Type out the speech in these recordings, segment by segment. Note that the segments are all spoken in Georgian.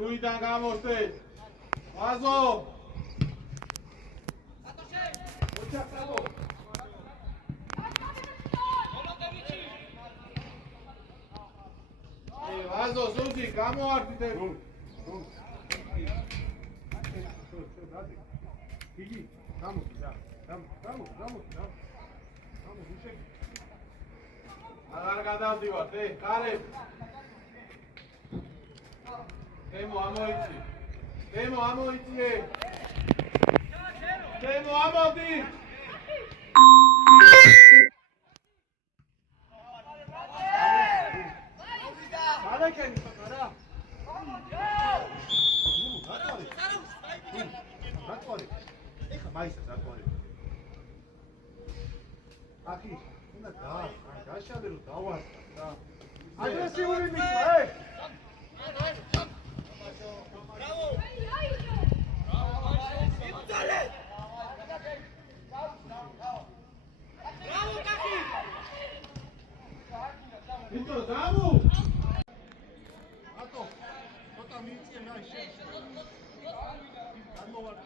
Suidan gamoste. Vazo. Vazo, Suzi, gamo artite. Gigi, gamo, gamo. Agar gadavdivart, Kareb. Temo amoitsi. Temo amodi. Aleken sakara. Zatwori. Ეხა მაისა zatwori. Აკი, უნდა გაშალე რომ დავარდა და აგრესიული მიწა, Bravo! Bravo, Kaki! Vito, bravo! Ato, tota micie najsze. Vamos!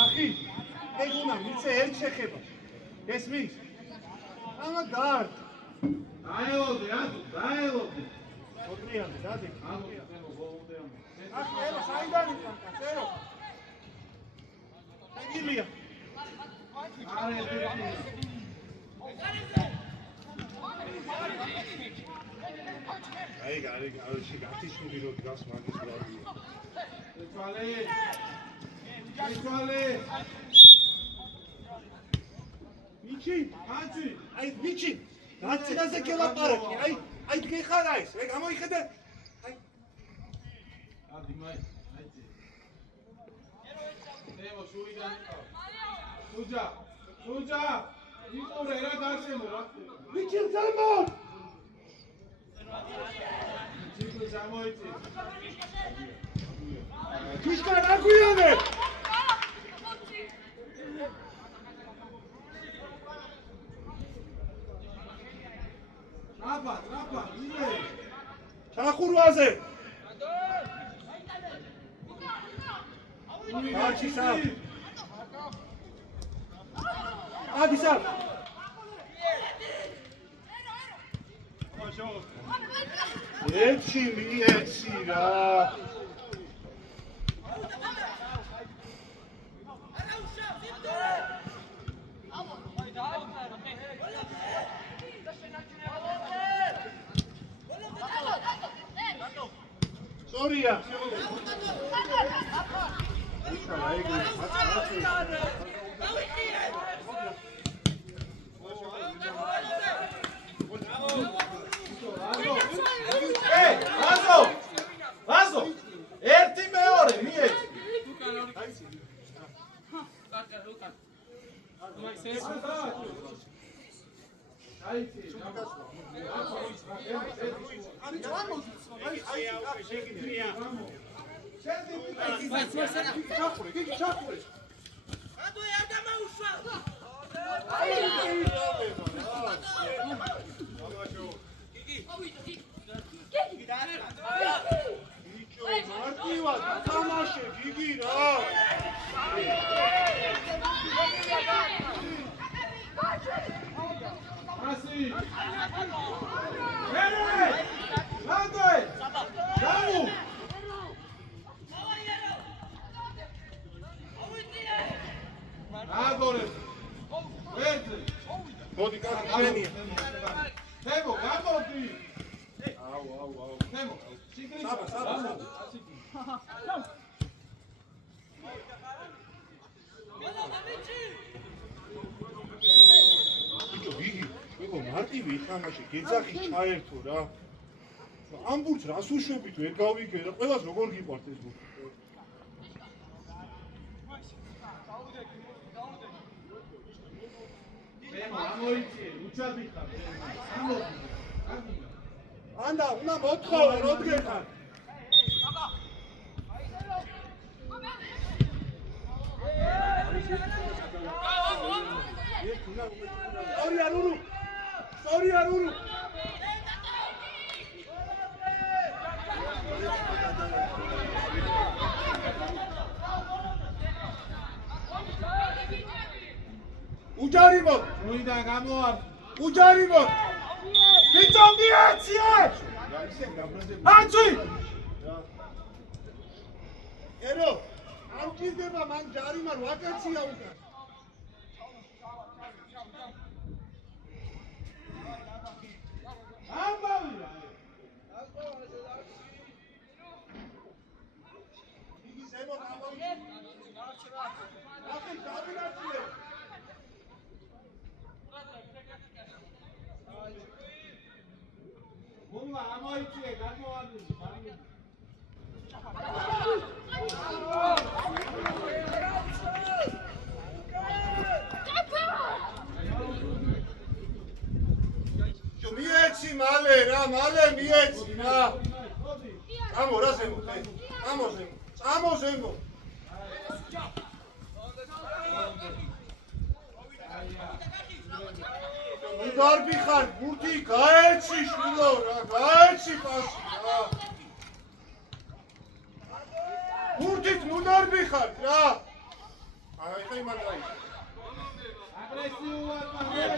Axi, ეგუნა მიცე ერთ შეხება. ესმის? ამა დარ. დაელოდე, დაელოდე. ოტრიანი, დადი. ამო, ბოლომდე ამო. ახ, ერო, საიდან იქნა, ერო. ეგილია. არე, აი, შეგათიშული რო დგას მაგის გვარია. Იცვალე. მიჩი, კაცი. აი, მიჩი. რაცინაზე გელაპარაკი? აი, გეხარა ის. აი, გამოიხედე. აი. ადი მაი. დემო შუიდან იყავ. სუჯა. იყურე რა გასემო რა. მიჩი ზამო. მიჩი ზამოიცი. Kishka Raguyane! Rapa, ile! Chakhurwaze! Achi sab! Adi sab! Etsi ra! Sorry. Vazo! Erti meore, miet! მარტივი ხანაში გეძახი ჩაერთო რა. ამ ბურთს რას უშვებით ვერ გავიგე რა. ყველას როგორ გიყვართ ეს ბურთი? ანდა, უნდა მოთხოვე, როდგენ ხარ? Sorry, Aruru. Ujarimo. Ruida gamoa. Ujarimo. Vitomdiație. Anci. Ero. Am chideba man jarima vakatsiya uka. Male mieci, na. Amo, razemo, amo zemo. Darbi xar, burti gaetsi shvilo ra, gaetsi pasi ra. Burtit mudarbi xar ra. Ay, xey mandai. Agresiuat mare.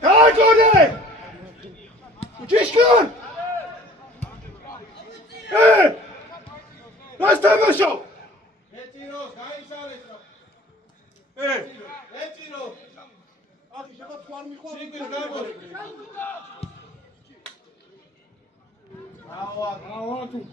Dai, Gode! Uciskar! Hey! Rastamasho! Retiro, gaisareshro. Hey! Retiro. Akhi, sheba twar mikhwa. Chigir gabor. Bravo, tu.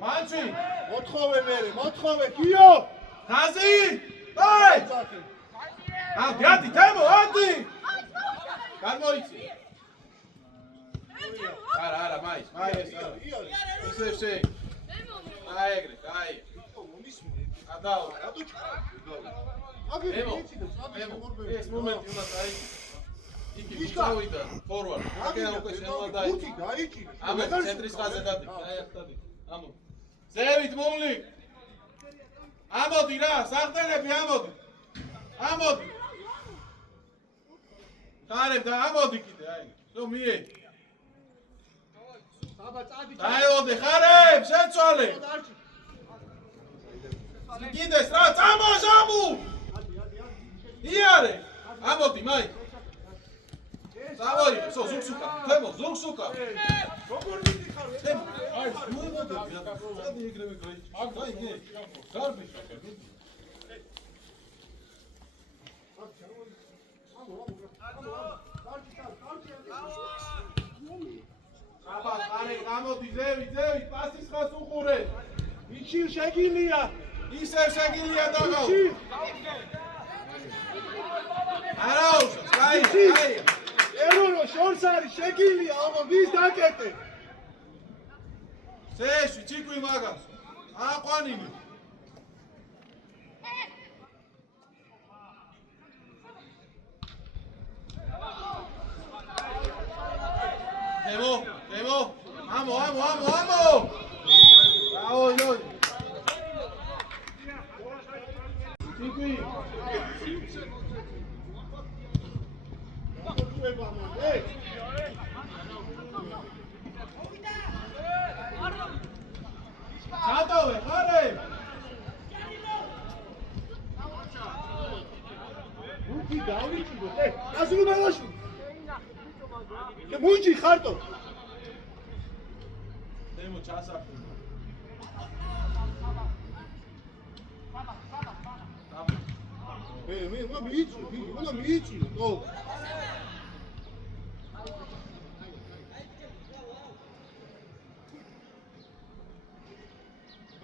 Manchi! Motkove mere, motkove, Kio! Nazi! Hey! Adi, temo, adi! Garmoici! Ara, mais, Isevşek. Aegre, ay. Adao. Es moment Yunus ay. İki uçağıydı. Forward. Hakena უკვე შემოდაი. Უთი გაიჭირე. ამე ცენტრის ხაზზე დადი. დაიახტადი. ამო. ზევით მოვლი. ამოდი რა, საღდენები ამოდი. ამოდი. ხარებ და ამოდი კიდე, აი. ნუ მიე. საბა წადი. დაელოდე ხარებ, შეცვალე. კიდე რა, წამო. იარე. ამოდი, მაი. Zavoi, so zugsuka, temo, zugsuka. როგორ მიდიხარ? Ay, მოიმოდე, სადი ეგრევე გრეი. აი, ნე. გარბი შეხე. აბა, არე, გამოდი, ზევი, პასის ხას უყურე. იჩილ შეგილია. ისევ შეგილია დაღავ. არაუშ, კაი. Erono, shorts არის შეგილია, აბა, ვის დაკეტე? სეში, ჩიკვი მაგას. აყვანინი. Demo. Amo. Bravo, Inoy. Çipi. Hey. Çatove, hare. კი დავიჭიდო აზრი მელაში მუნჯი ხარტო დემო ჩასაფრთხო მე მიიწვი თო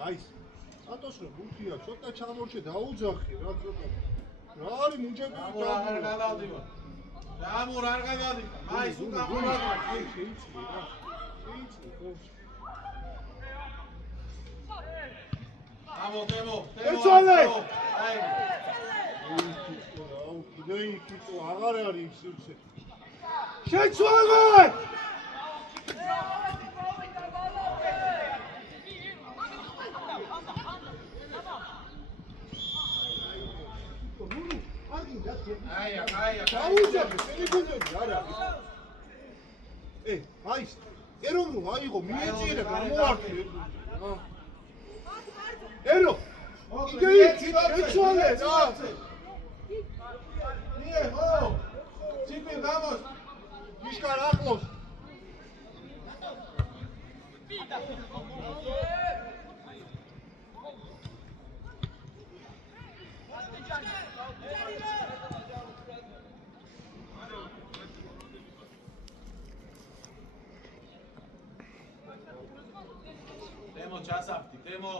აის ატოს რომ ბუთია ცოტა ჩამორჩე დაუძახი რა ცოტა რა არის მუნჯები არ გადავდივარ დამურ არ გადავდივარ მაის უკან ხომაგა შეიძლება რა შეიძლება ამო დემო ეცვალე აი კიდე იქით აღარ არის სივრცე შეცვალე აია დაუძახი სელიკუნდები არა აის ეროვნულ აიღო მიეწირე გამოართი ერო კიდე იქით შეცვალე რა ნიე ხო ჩიპი გამოს მიშკარ ახლოს დემო ჩასაფრთხი დემო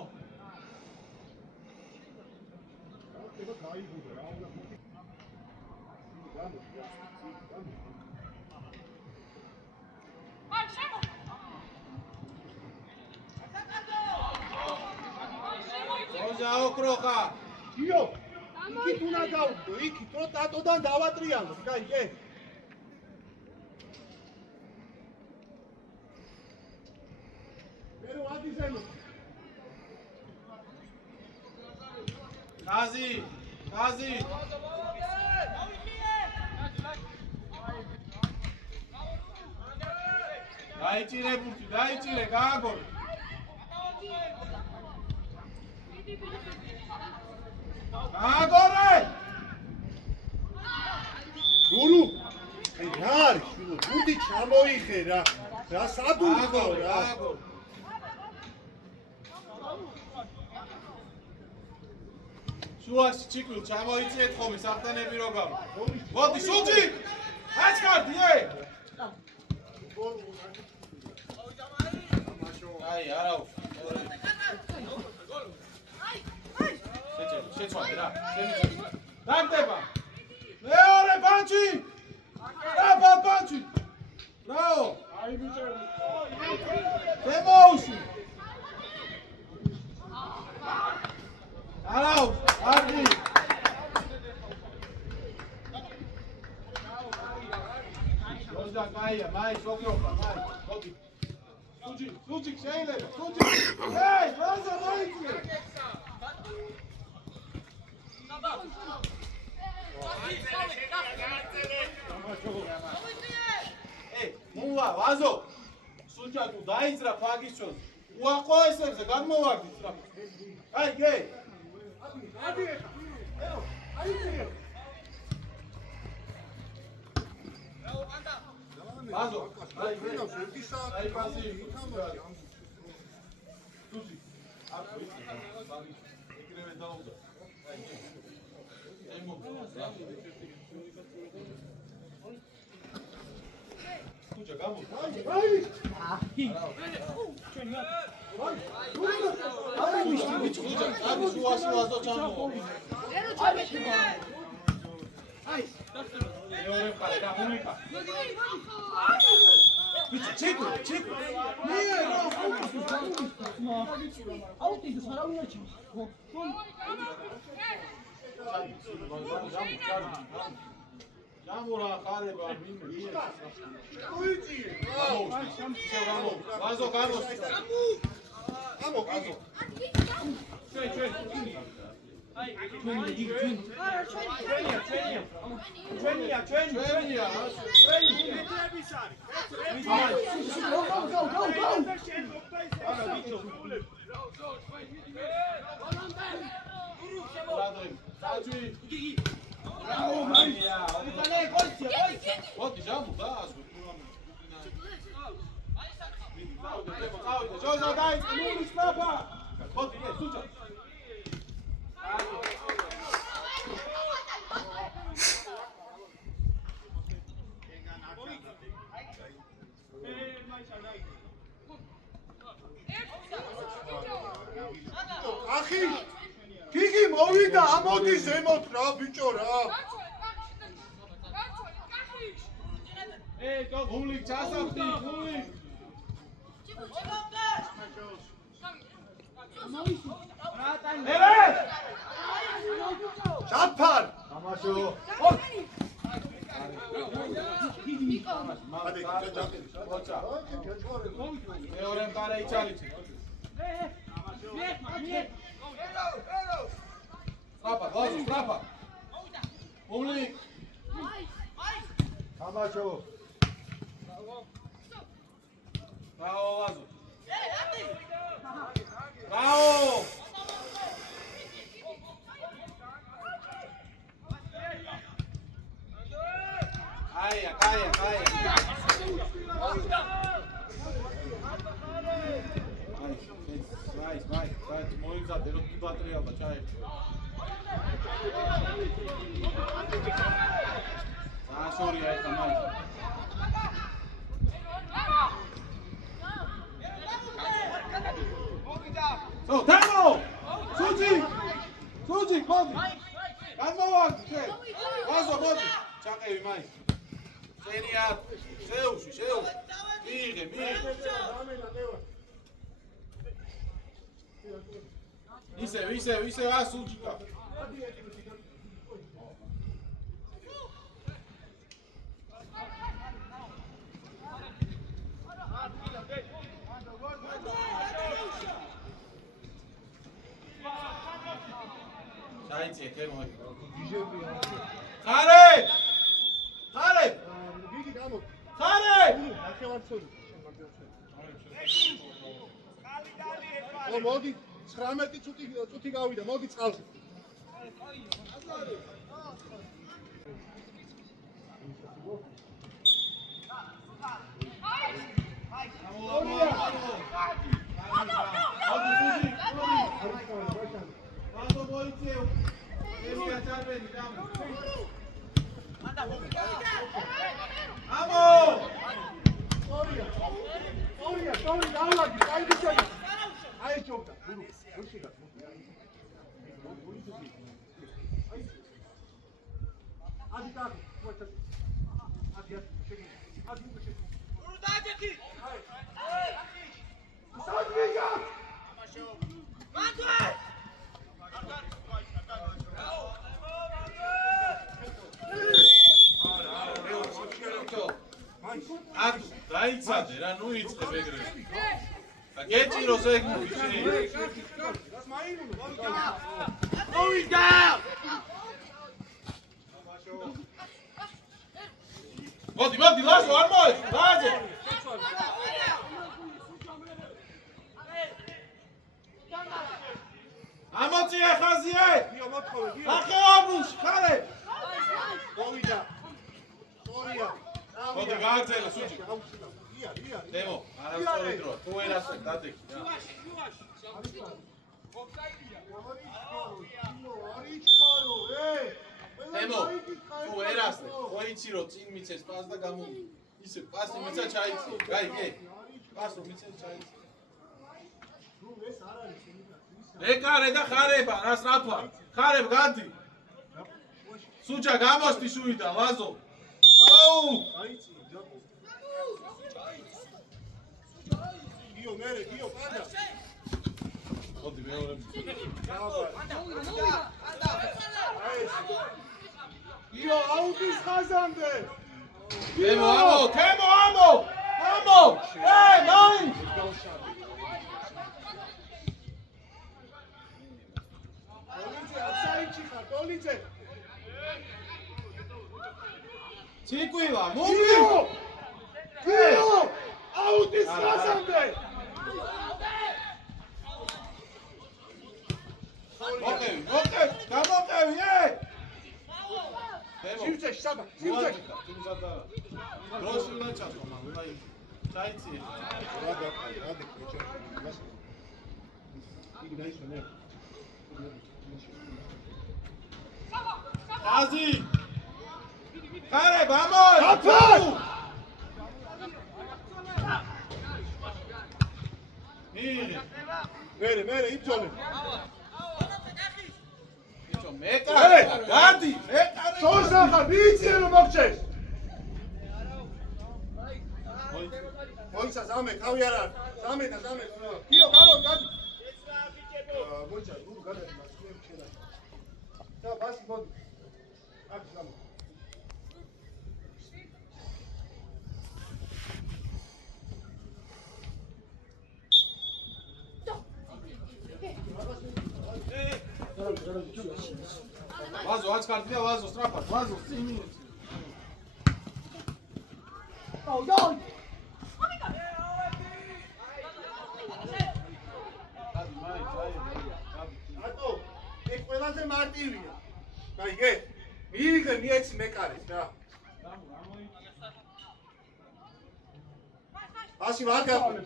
ოჟა ოქროხა იო იქით უნდა დავდო იქით რომ ტატოდან დავატრიალო გაიგე მე რო ადიზენო ხაზი დაიჭირე ბურთი დაიჭირე გააგორე გააგორე რურუ რა არის შვილო ბურთი ჩამოიხე რა სადურხო რა შუაში ჩიკვილ ჩამოიწიეთ ხოლმე საფთანები რო გავა მოდი სუჯი აჩქარდი აი არაუ შეცვალე რა დაგდება მეორე პანჩი რა პანჩი რაო აი ბიჭები დემოუში არაუ არდი როზა კაია მაის ოქროხა მაის მოდი სუჯი შეიძლება სუჯი ეი როზა მოიწვი მულა ვაზო სუჯა თუ დაიძრა ფაგის ჩოს უაყო ესებზე გამოვაგდით რა აი გე ადი ერო აი ვაზო აი ვენავს ერთი საათი ფაზი ითამაში ამ სუჯი აკო იცი ფაგის ეგრევე დაუძა აი გე ემო სუჯა გამო აი სუჯა აი შუაში ვაზო ჩამო აი მეორე ხარ და მომიკა ბიჭი ჩეკო მე რა აუტიზმს არა უნდა ჩა ჯამურა ხარება მინე უიწიე ვაზო გამოს ამო ვაზო ჩვენ ჩვენია მოდი ჯამუ და აზრი. ჯოზა დაიწყე ნულის პაპა. მოდი ეს სუჭა. ახი გიგი მოვიდა ამოდი ზემოთ რა ბიჭო რა გული ჩასაფდი გული ჩაფარ თამაშო მადი მოცა მეორე მხარე იჩალიცი Strapa, Vazo, strapa! Umlik! Tamačo! Bravo, Vazo! Bravo! Caia, caia, caia! Vai, muito zadeiro, tudo atrás, tchau. Ah, sorry, aí tá mais. So, Temo! Suji! Suji, pode! Calma, Wazo, Wazo, pode! Tchau, aí, mais. Seria, seu. Mire. Isso, vai, Suji, cara. Çayçi, Temo. Kare! გიგი გამო Kare! ნახევარწოლი მოდი 19 წუთი გავიდა მოდი წყალში დაიცადე რა, ნუ იწყებ ეგრე. გეჭიროს ეგ მოვიჩი. მოვიდა! მოდი, ლაშო, არ მოეც, დააძე. ამოწია ხაზიე! ახევაბუშ, ხარე! მოვიდა სორია მოდი გააგზავნე სუჭი. დემო, არასწორი დრო. თუ ერასე დადექი რა. დემო, თუ ერასე, ხოიცი რო წინ მიცეს პას და გამო ისე პასი მიცა ჩაიცი. გაიგე? პასო მიცე ჩაიცი. ეკარე და ხარება, რას რაფა? ხარებ გადი. სუჭა გამოსდი შუიდან, ლაზო. აუ! აიცი ჯაკო გიო პანდა მოდი მეორე გიო აუდის ხაზამდე თემო ამო მაინ ტოლიცე ჩიკვილა მოვი გიო აუდის ხაზამდე მოყევი, გამოყევი, საბა. მოაჭიქა, თუმცა და დროში უნდა ჩასვა, მაგრამ უნდა ჩაიცი. აზი! ხარე, vamos! აფარ! მერე იწოლე. იცო მეკარე, გადი, მეკარე. შორს ახლა ვიცი რომ მოგჩეს. მოიცა ზამე, თავი არ არის. ზამე. კიო, გამო, გადი. მოიცა, ნუ გადი, მასწავლე შედა. და ბასი მოდი. აქ გამო. ვაზო, აც კარტია, ვაზო, სტრაფად, ვაზო, წინი. დაი. ატო, ეს ყველაზე მარტივია. გაიგე? მიიღე მიეცი მეკარეს რა. ასი ვარ გაყვე.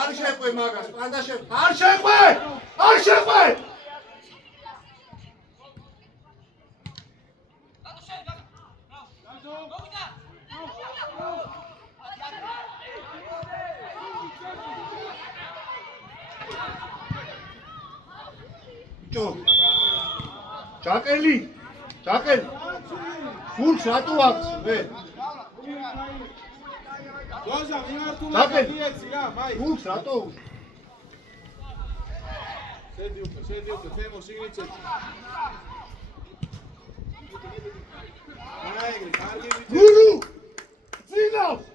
არ შეყვე მაგას, პანდა შეყვე. არ შეყვე! ჯაკელი. გულს რატო აქვს მე? გოჟა, მიმართულა ჯაკელი. დიეცი რა, მაი. გულს რატო? შედი უკვე, თემო სიგნიცე. აიგრი, კარგი ვიცი. გურუ! ძინავს!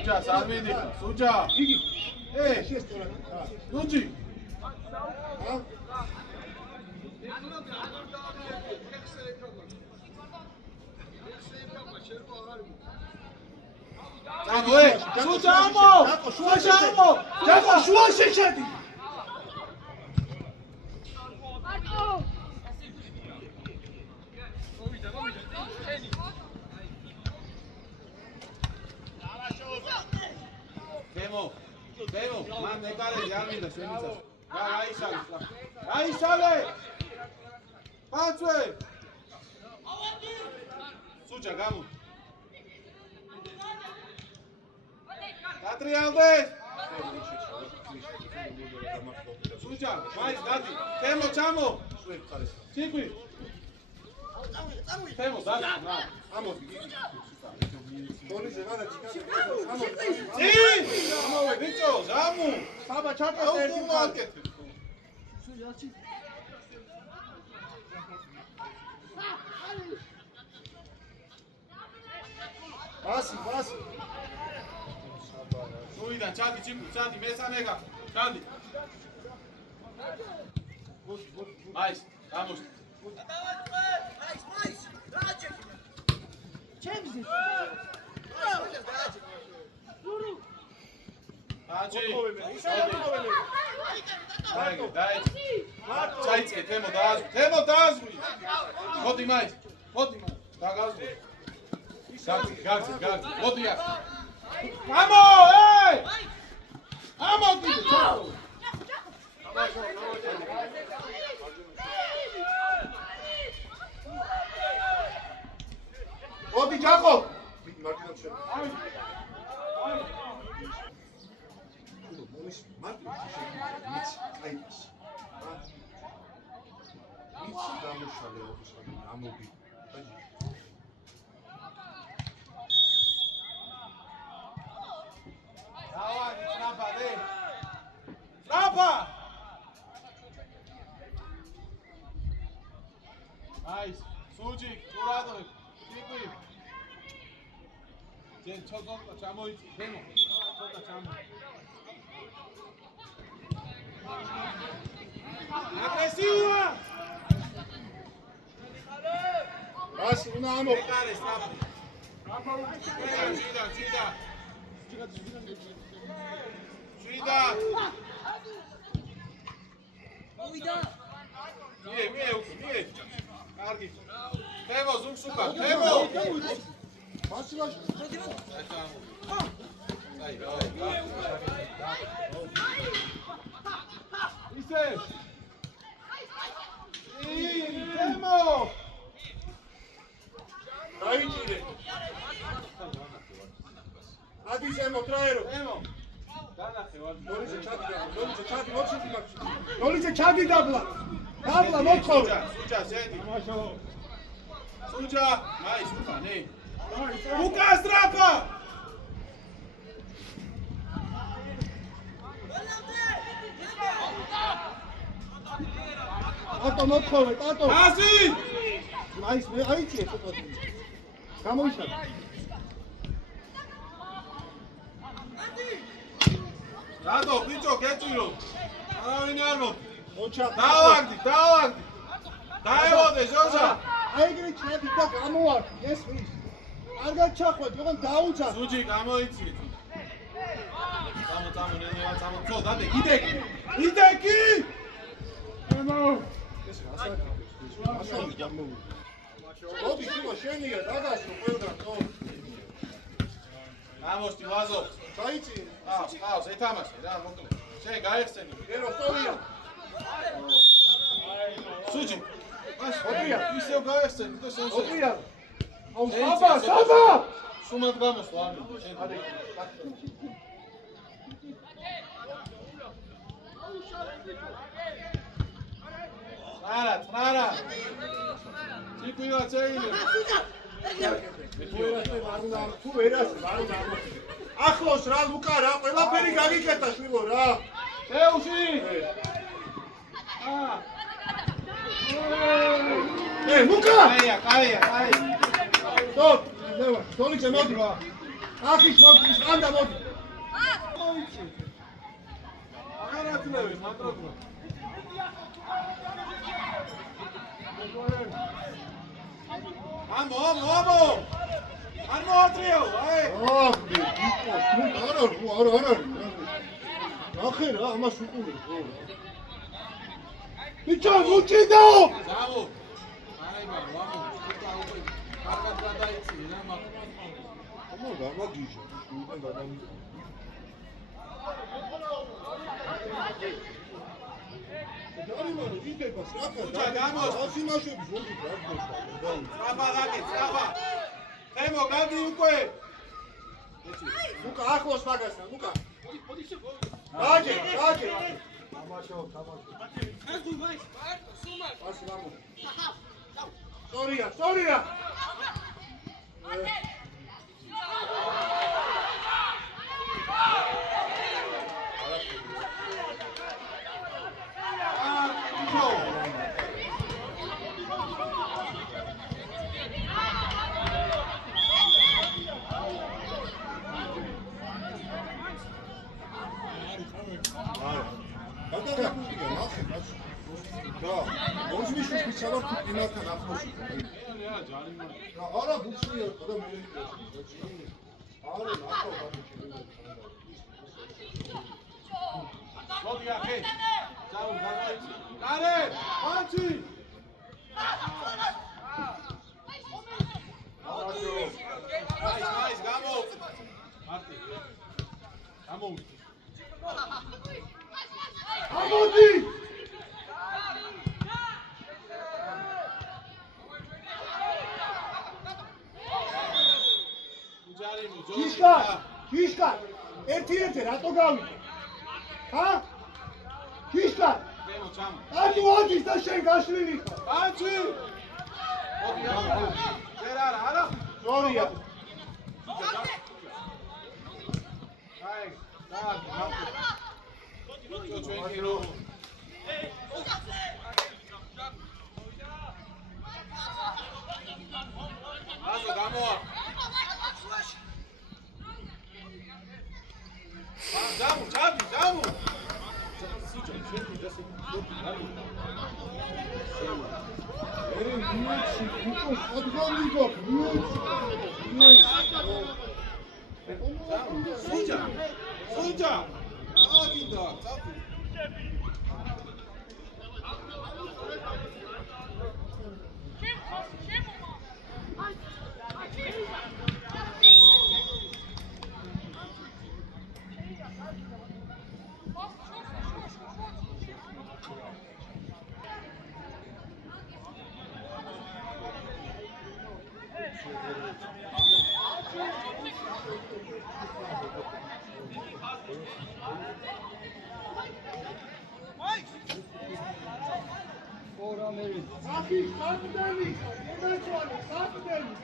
სუჯა, სამიდი, სუჯა. იგი. შეესწორა. სუჯი. სუჯა ამო! ჯაკო, შუაში შედი! დემო, მან მეკარები არ მინდა შენიცას. გაისალე! პაცვე! სუჯა, გამო. გატრიალდე! სუჯა, მაის გადი. თემო, ჩამო! ციკვი! თემო, დადი, რა. ამოდი. დონიზე ვარა ჩიკა. ამოვე, ბიჭო, ზამუ! საბა ჩაკეთე ერთი მაკეთე. ბასი. სუიდან ჩადი, ჩადი, მესამეგა. ჩადი. მაის, გამოსტ. მაის, რაჭე. ჩემზე. აჯი. დაი. ჩაიწე, თემო დააზვი. მოდი მაის. დაგაზვი. გაგზი. მოდი აქ. გამო, ე! ამოდი. მოდი ჯაკო. მარტინო შენ. მარტინო შენ. ვიცი დამუშავე ოფისში ამოდი. დავაი, ტრაპადე. ტრაპა! აის, სუჯი, კურადორი, ტიპი. ჯენ ცოტა ჩამოიწი, დემო. ცოტა ჩამო. აგრესიულია! ბასი, უნდა ამო. მეკარე, სტრაფი. შვიდა. მie უკვე, მie. კარგი. თემო ზუმს უკან, თემო. მასილაში. აი, ისე. თემო. დაიჭირე. ადი შემო ტრაერო. თემო. განახე ვარ. ნოლიზე ჩადი, მოჩიტი მაქვს. ნოლიზე ჩადი დაბლა. დაბლა მოწოვე. სუჯა, შედი. ამაშო. სუჯა, მაის უკანე. უკან სტრაფა. ტატო მოწოვე, ტატო. ასი. მაის მე აიჭირე ცოტა. გამოიშალა. რატო ბიჭო გეჭირო? არავინ არ მო. მოჩა. დავაგდი. დაევოდე ჟოჟა. აი ეგრე ჩადი და გამოვარდი, ეს ის. კარგად ჩახვედი, ოღონ დაუჭა. სუჯი გამოიცი. წამო ნენევა წამო. ხო, დადე, იდეკი. ემო. ეს რასაკი? მასალი გამოვიდა. მოდი შევო შენია დაგასო ყველგან თო. გამოსტი ვაზო. დაიჭირე. ყავს, ეთამაშე რა, მოკლე. შენ გაიხსენი. ერო სწორია. სუჯი. ოტრია. ისევ გაიხსენი, და შენ შე. ოტრია. აუ საბა. სუმად გამოსვა ამი. შენ. ტრარა. ციკუივა წეილე. თუ ვერას მარუნა. ახლოს რა ლუკა რა, ყველაფერი გაგიკეთა შვილო რა. ეუში. ლუკა. კაია. სტოპ. ნევა, თოლიჩე მოდი. ახის მოდი, ანდა მოდი. აღარათლევი, მატროთრო. ამო. არ მოატრიო, აი. აბი, იყო, არა. ახე რა, ამას უყურე. ბიჭო, მუჭიდო! ზავო. აი მამო, კარგად გადაიცი რა მაგ. ამა გამაგიჟა, შულიდან გადამი. დარიმანო, იდებას რა ხარ? უჩა გამოს. ასიმაშები ზოგი გაგდოშა. სწრაფა. თემო, გადი უკვე. ლუკა ახლოს მაგასთან, ლუკა. გაჯე. ამაშო. ასე გამო. სწორია. ოზმიშვილს ვიცავარ თუ იმასთან ახლოში. არა, ბუცია და მე. არა, ნახო გამიჩინე. მოდი ახე. ზავო გადაიცი. კარე, პანჩი. Nice, გამო. მარტი. გამოვიდი. ამოდი. კიშკა, ერთი რატო გავიდე? ჰა? კიშკა. ატუ ადის და შენ გაშლილი ხარ. პანჩი. ჯერ არა. სწორია. აი, დააგდო. ჩვენ კი რო. აზო გამოა. Даму! Суча, შენ დასე. ერე მიეცი, უკვე ადგილი გაქვს, მიეცი. Sakhi, sakdeli, emeçvali, sakdeli.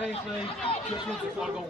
Eigenlijk moet je gewoon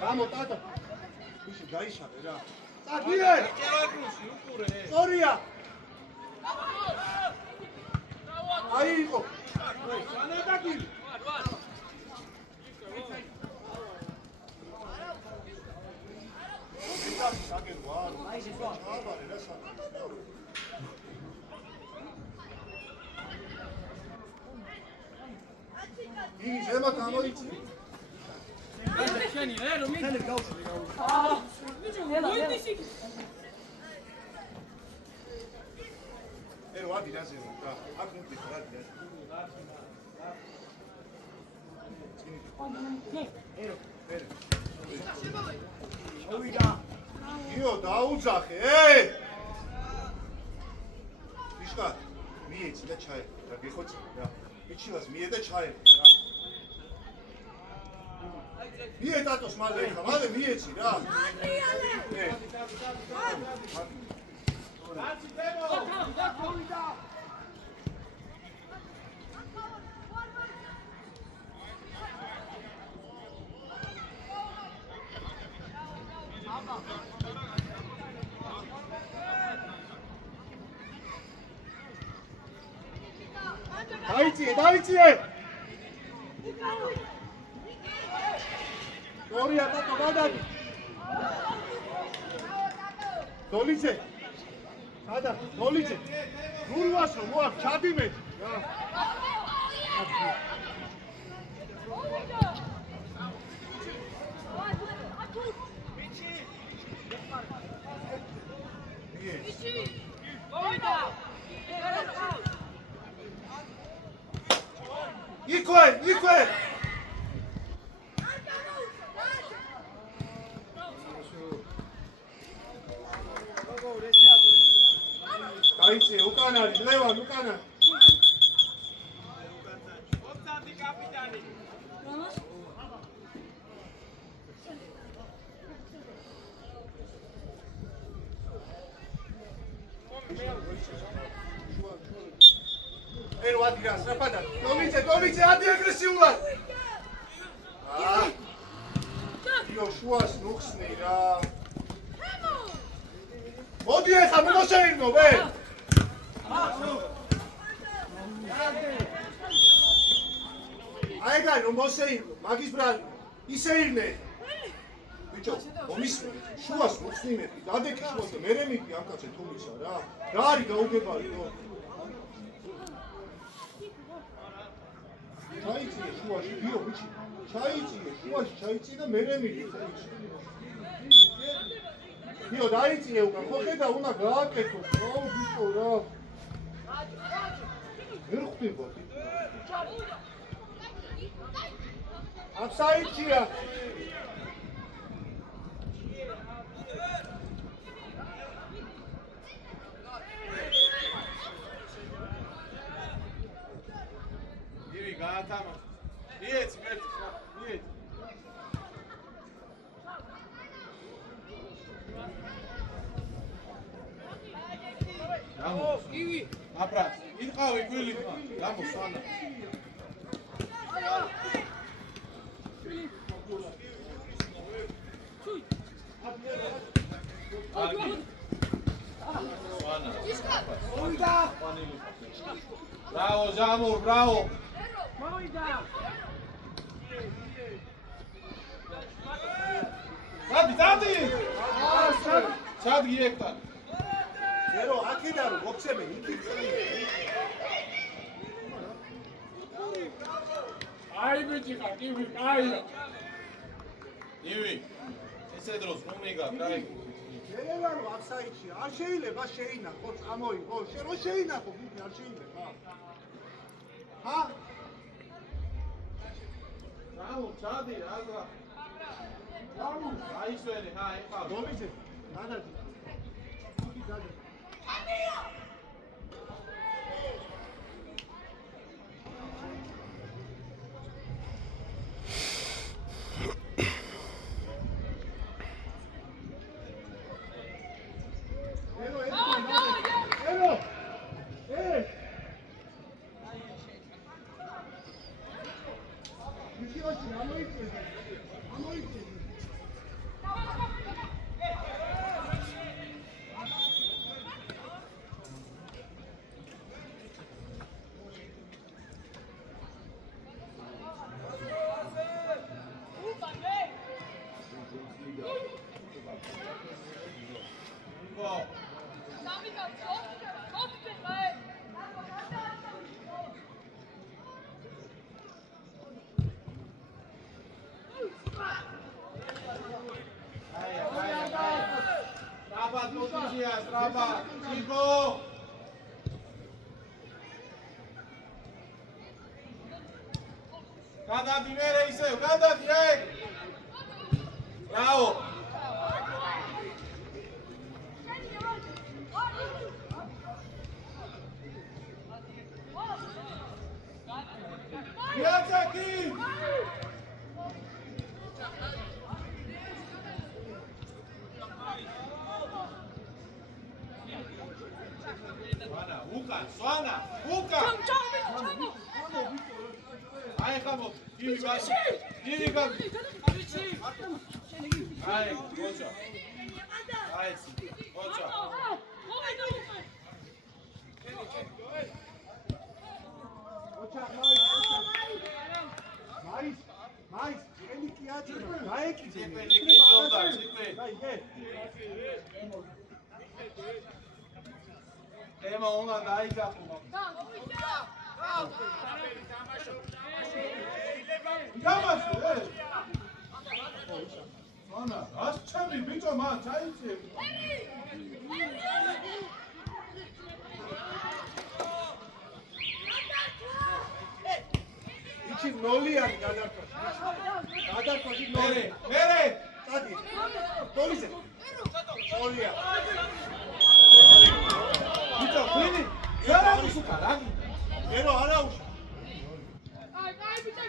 Vamos, tata. Bicho, gaishale ra. Tadie! Soria! Aí, iqo. Sanadaki. იგი ზემოთ ამოიწი. Ero vadi da zero. Ak nu ti vadi da. Ero. Ovida. Io დაუძახე, ვიშკა, მიეცი და ჩაი. რა გეხოცი რა. მიჩილას მიე და ჩაი რა. მიე დატოს მალე ხა, მალე მიეცი რა. Rāci demo! Ovida! დაიჭიე! Sorry, ატაკა გადადი. დოლიძე. სადა, დოლიძე. გურვასო, მოაქვს ჩადიმეთ. რა. იქვე! დაიჭიე, უკან არის, ლევან, უკან არის. ოპტანტი კაპიტანი. ero adirას, რა ფადა. დოლიძე, ადი აგრესიულად. იო, შუას ნუხსნი რა. მოდი ახლა მოსეირნო ვე. აიგარი რომ მოსეირნო, მაგის ბრალი. ისეირნე. ბიჭო, მომისმე, შუას ნუხსნი მეტი, დადეკი შუას და მერე მიდი ამ კაცზე თუმისა რა. რა არის გაუგებარი ნო? დაიჭიე შუაში ბიო ბიჭი ჩაიწიე შუაში ჩაიწიე და მერე მიდის ბიო დაიწიე უკან ხო ხედა უნდა გააკეთოს აუ ბიჭო რა ვერ ხვდება აფსაიდია ივი გაათამა მიეცი მერტი მიეცი გამო ივი აპრას იყავი გვილი გამო სვანა არგი სვანა მოიდა ბრავო ჟამურ ბრავო მოიდა დადი ჩადგი ექტარ ზერო აქედან მოხსენე იქით აი ბიჭი ხარ, ივი, კაია. ივი ესე დროს რომ მიგავ რა შეიძლება რომ აფსაიდში არ შეიძლება შეინახო წამოიღო შენ რო შეინახო ბიჭი არ შეიძლება ჰა ბრავო ჩადი რა ბრავო აისველი ჰა ეხა დომიძე გადადი გადადი Straba, Chico! Cadê mere iseu, cadê direct? Bravo! Viața aqui! Swana, Uka! Ai, acabou. Tive gato. Tive gato. Ai, ocho. Ai, ocho. Mais, ele que há de vai que Ema ona daigapу. გამაშო ე ანა ას ჩემი ბიჭო მან ჩაიცე იჩი ნოლიანი გადარკვაში ნოლი მერე წადი დოლიზე ნოლია ბიჭო ფინი ზარანის უკან აგი ერო არაუშ აი ბიჭო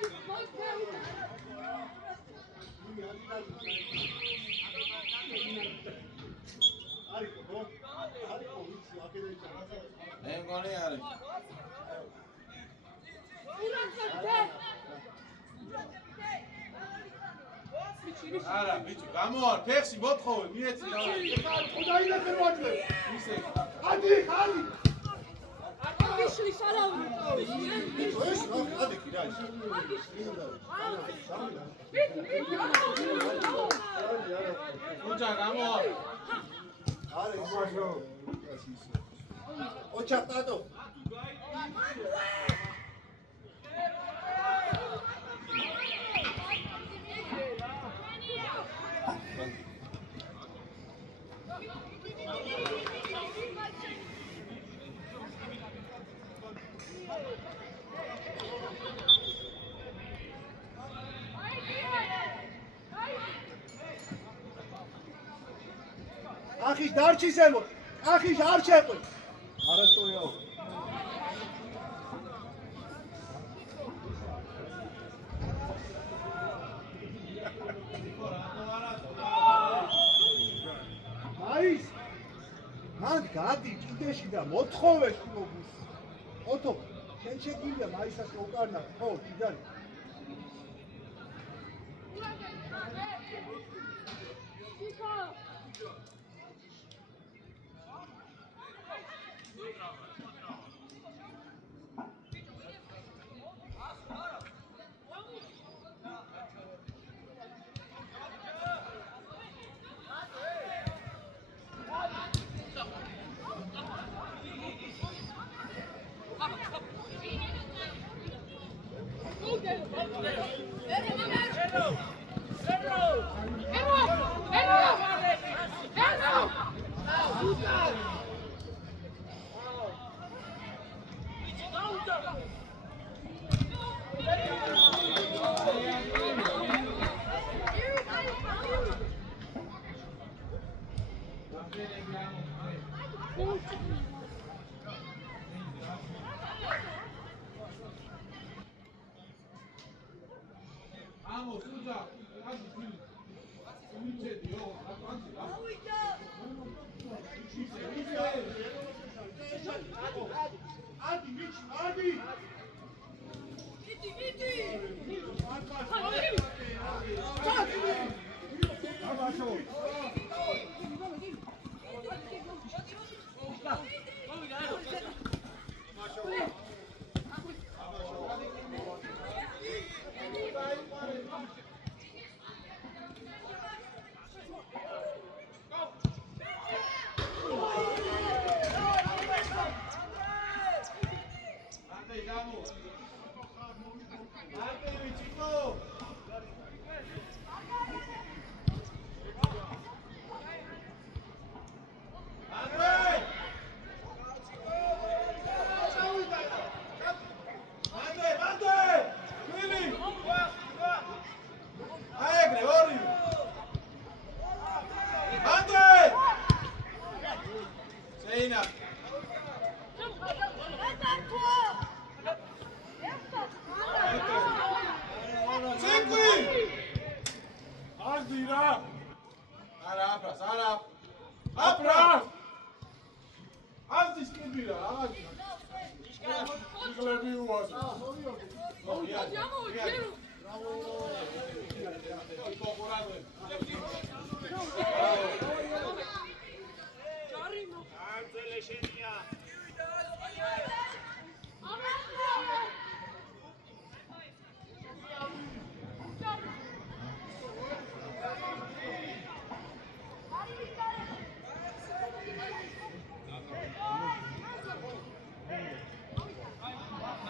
არიქო ვიცი აკედე ენგონი არის არა ბიჭო გამოარ ფეხში მოთხოვე მიეცი რა ხოდაილე ვაძლე ისე ადი ხალი აგიშლი სალავი ეს რა ადი კი რა ის უჯა გამოარ არა ისო ოჩა ტატო ახის დარჩის ემო. ახის არ შეყვი. არასწორია. აის მან გადი კიდეში და მოთხოვეს მოგუს. ოთო, შენ შეგვიძლია მაისას უკარნა, ხო, კიდარი.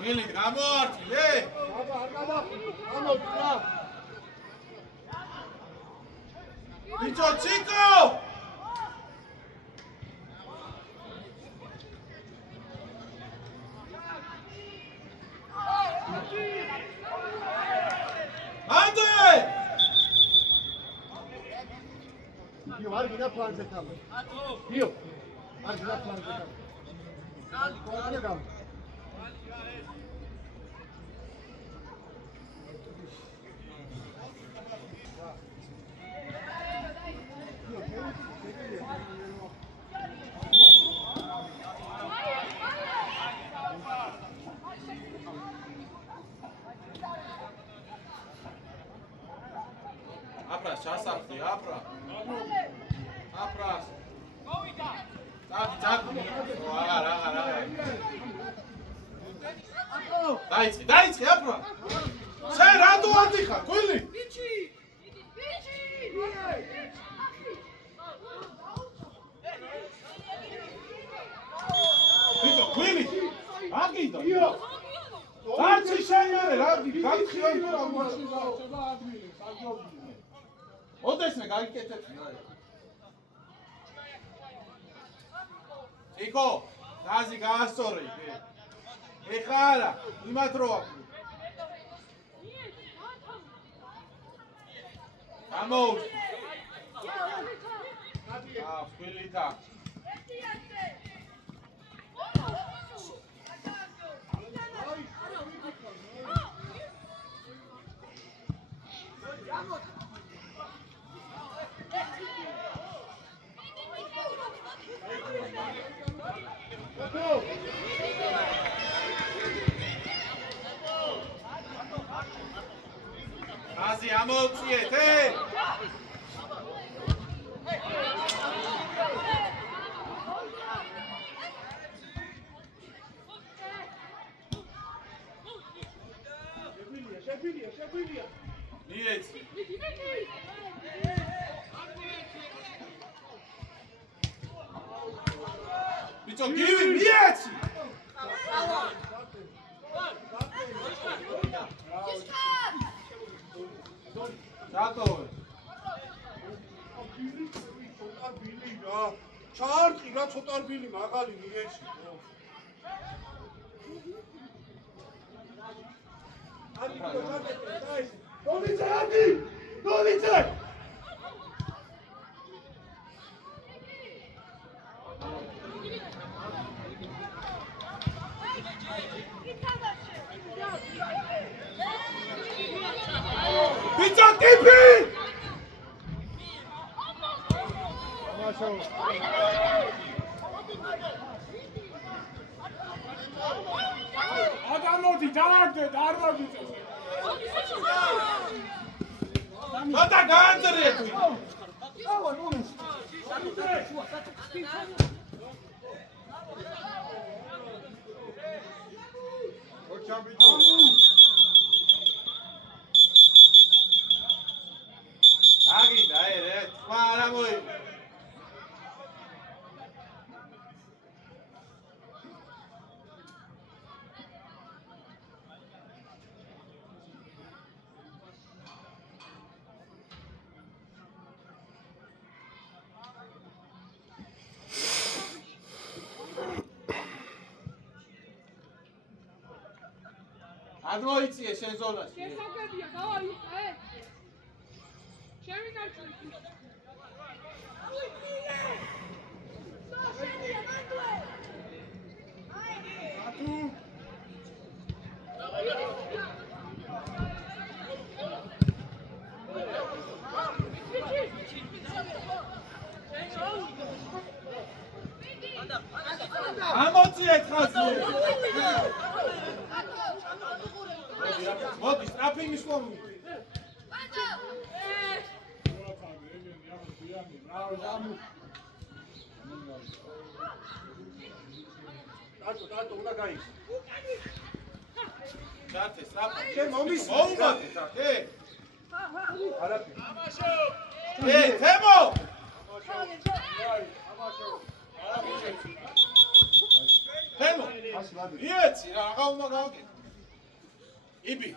Ele a morte, lê! Chico! Ande! Io argina planze kam. Io argina planze kam. Argina kam. Apras, ჩასახდი, აპრა. აპრას. წადი. აღარ. დაიწყე, აპრა. შენ რატო ადიხარ, კვილი? ბიჭი! ბიჭო, კვილი. აგიდა. იო. არცი შენ მე რა გაგხიო ინფორმაცია. ოდესმე გაიკეთეთ. იკო, დაზი გაასწორი. ეხა არა, იმათ რო აქვს. გამოვდი. ხვილით აქვს. აზი ამოუწიეთ, შეგვიძლია. მიეცი. ბიჭო, გივი, მიეცი. ჩატოვე. ცოტა ბილი რა. ჩაარტყი რა ცოტა ბილი მაღალი მიეში. ადი გოჩაკეთე, დაის. დოვიცე ადი! დოვიცე! ბიჭო, ტიპი! ადამოდი დააგდეთ, არ მოგიწევს. ცოტა გაანძრიეთ. აგინდა ერე, სხვა არ მოიგე. ადმოიწიე შენ ზონაში. შესაძლებია, დავაიყე. შევინარჩუნე. ამოწიეთ ხაზი. მოდი, სტრაფი მისვლომი. დატო, უნდა გაიგო. ჩართე, სტრაფი. შენ მომის. მოუმატე, ჩართე. არაფერი. თემო. თემო. იეცი, რაღა უნდა გავაკეთე. იბი.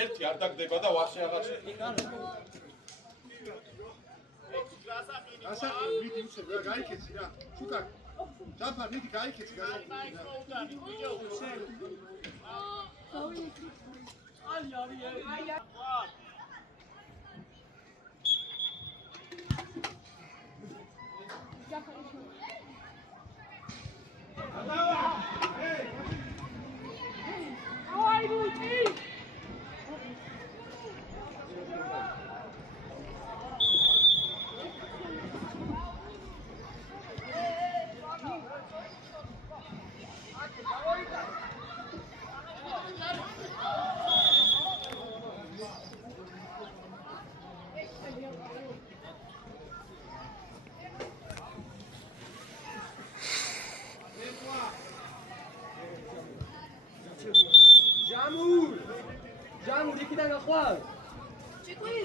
ერთი არ დაგდება და ვარშე აღარ შედგება. ასა მიდი უცებ რა გაიქეცი რა. შუკა. ჯაფარ მიდი გაიქეცი გასაგები რა. ჟამურ იქიდან გახვალ? ჭიკვი!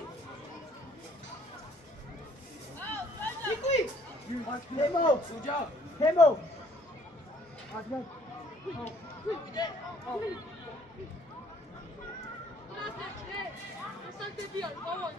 თემო, უჯა, თემო. აგნად. შესაძლებია, დავაი.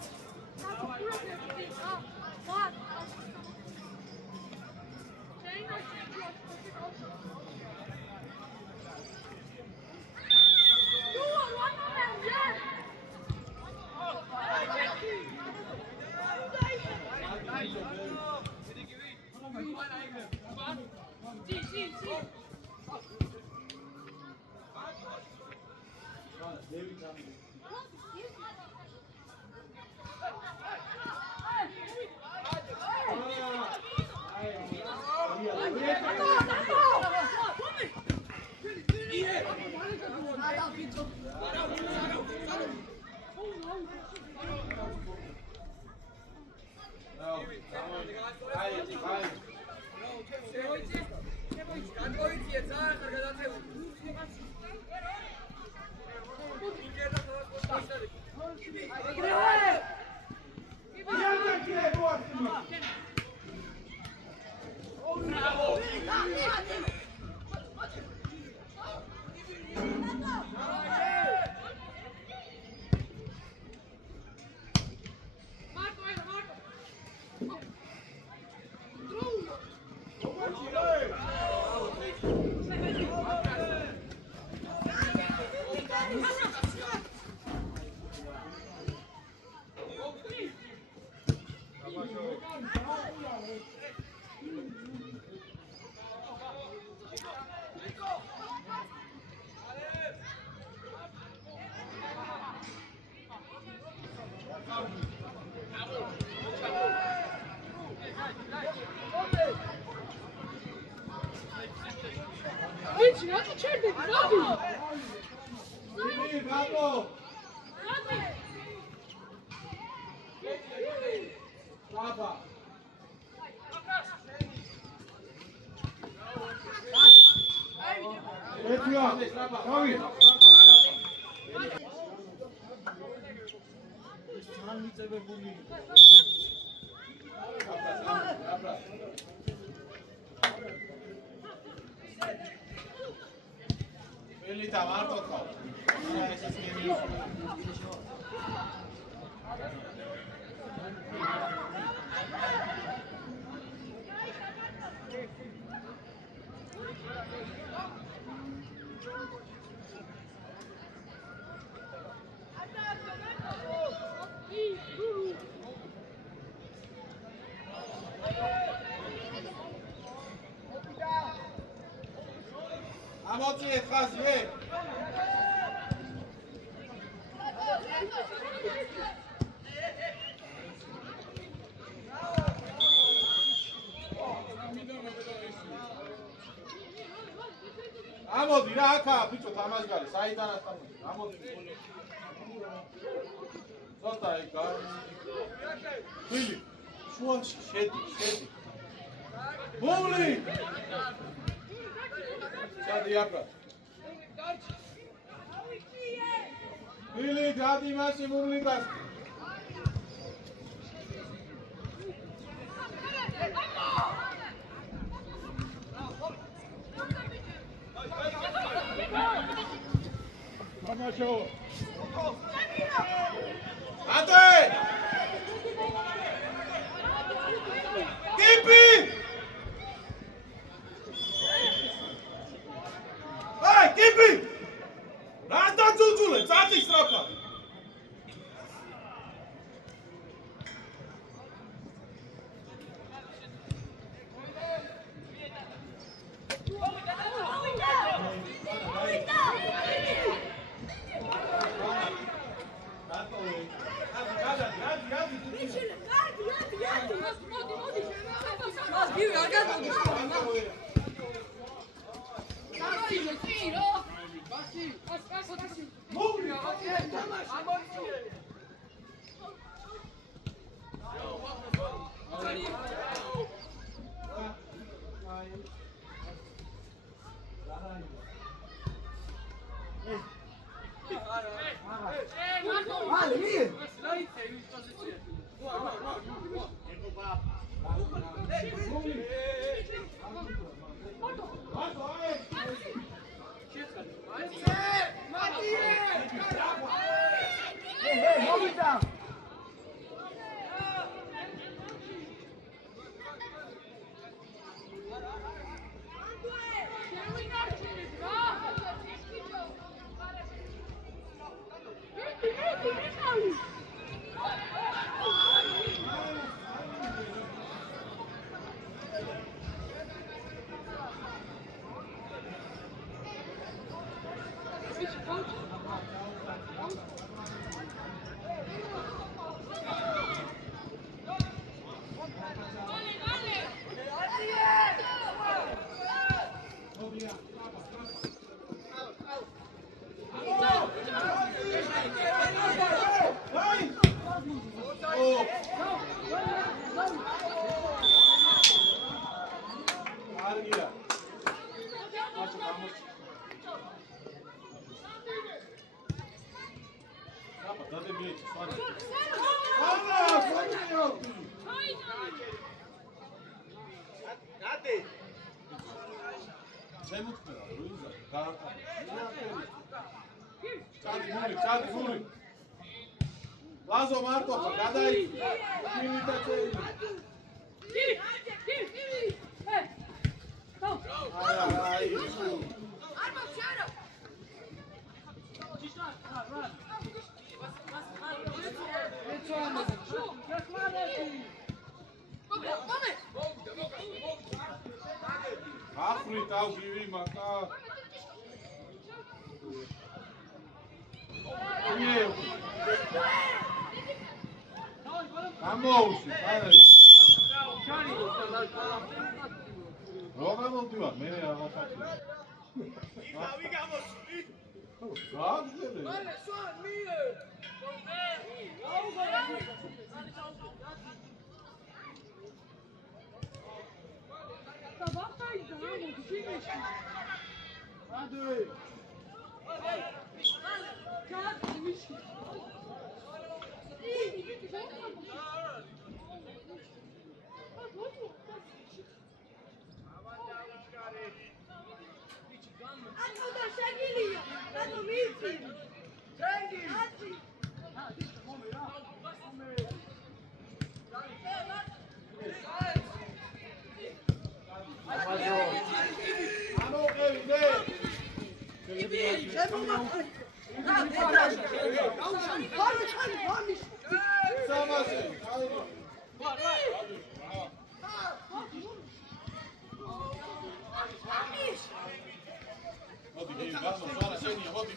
Vici, non ti cerchi, Roby! Bravo! Brava! Elita, Marto, Amoti etrazve. Amodi რა აქა ბიჭო თამაშგარი საიდანაც თამაში ამოდი ზონდა ეგ ხილი შუაში შედი მოვლი ჩადი აკრა ხილი დადი მასი მოვლიკას Amacho. Ate! Kipi! Hey, Kipi! Rasta Jujule, Sati Straka. არგია აბა დადები სვანი ნადე შემოქმნა რუიზა ჩადი გული ლაზო მარტო გადაიწი იმიტაცია აი აფრი დავგივი მაკა გამოუშვი არა როგორ მოვდივარ მე აღმოჩნდი იგავი გამოსვი გაგზელე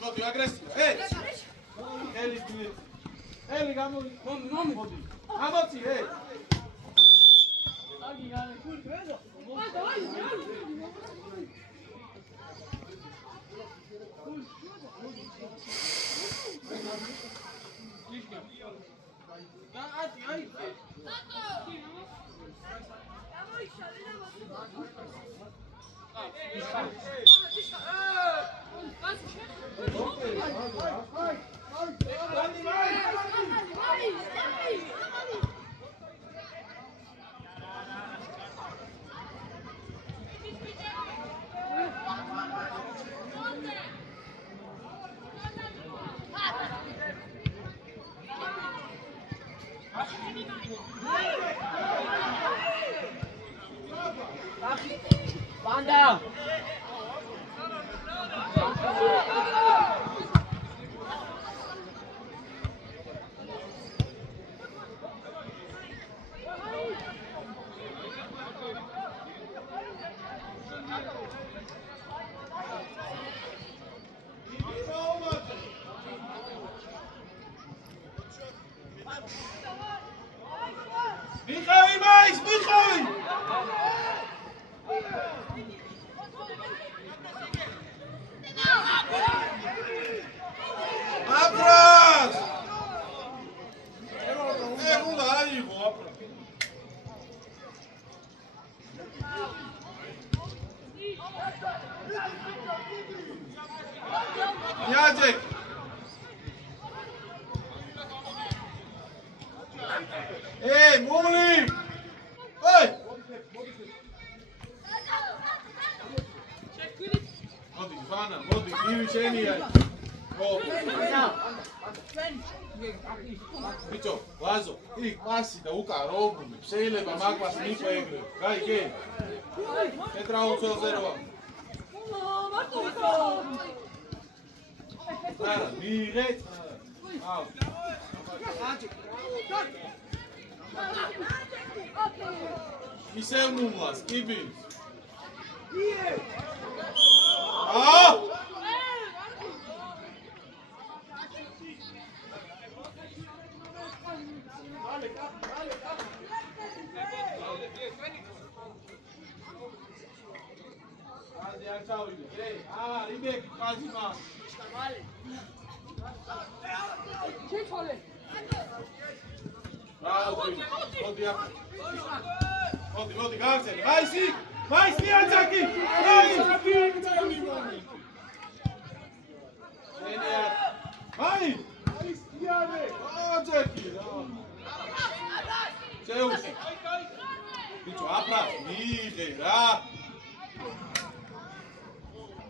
მოდი აგრესია ელი გამოდი გამოცი Banda! მიხევი მაის მიხევი აპრას ეგულა აიღო აპრა ნიაჯეკ მული მოდი ვანა მოდი ივი შენია ბიჭო ვაზო იქ პასი და უკან რო შეიძლება მაგვას მიყო ეგრე გაიგე ტეტრაუცელზე როა არა მიღეთ აუ ისევ ნუმლას კიბი ყაზიმა. შეცვალე. მოდი აქ. მოდი, გააგზავნე. მაისი აძაკი. მაი. აძაკი რა. შეუშ. ბიჭო, აფრა, მიიღე რა.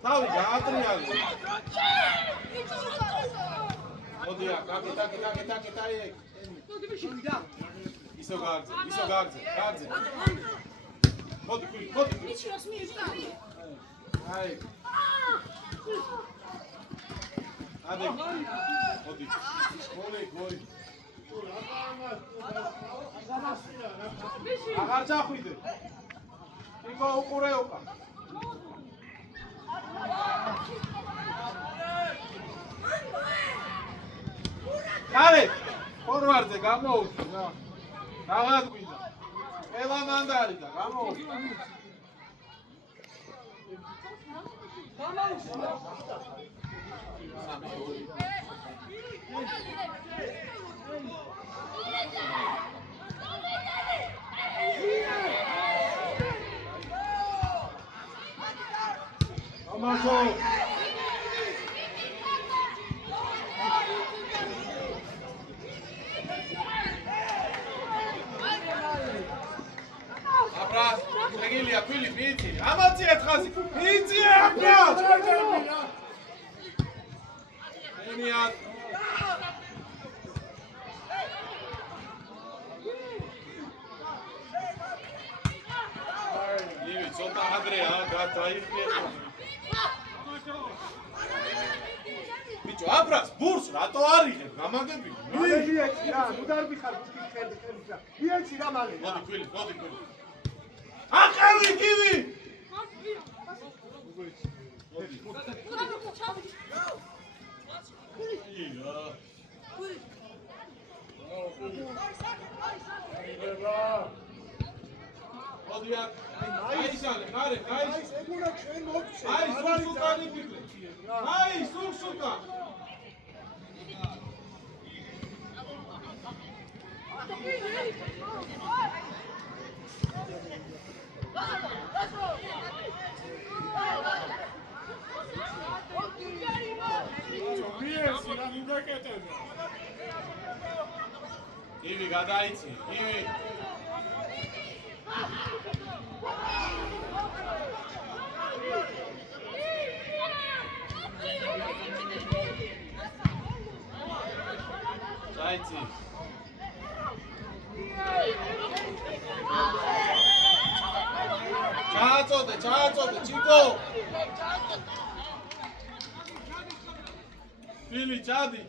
თავი გაატრიალე. მოდი აქ, აკი. ისო გააგზავნე. მოდი. აი. ადე. მოდი. გოლი. აღარ ჩახვიდე. იქო უყურეობა. კარე, ფორვარდზე გამოუშვი რა. რაღაც გვინდა. ყველა მანდარი და გამოუშვი. Amaso. Abras, Regilia, Philip, Pizzi. Amazi etkhasi. Pizzi Abras. Eniat. Ivi, ცოტა ადრეა, გაიხრია. ბიჭო, აფრას ბურს რატო არიღებ? გამაგები. მიეცი რა, ნუ დარბიხარ ბურთის ხელს რა. მიეცი რა მალე. მოდი. აყევი კივი. მოდი აქ. აისალე, მარე, აი, ეგუნა ჩვენ მოგცე. აი, სულსუკანი ფიქრე. აი, სულსუკა. ივი გადაიცი, ივი. Çayçi. Çağatso'da, Çiko. Fili, çadi.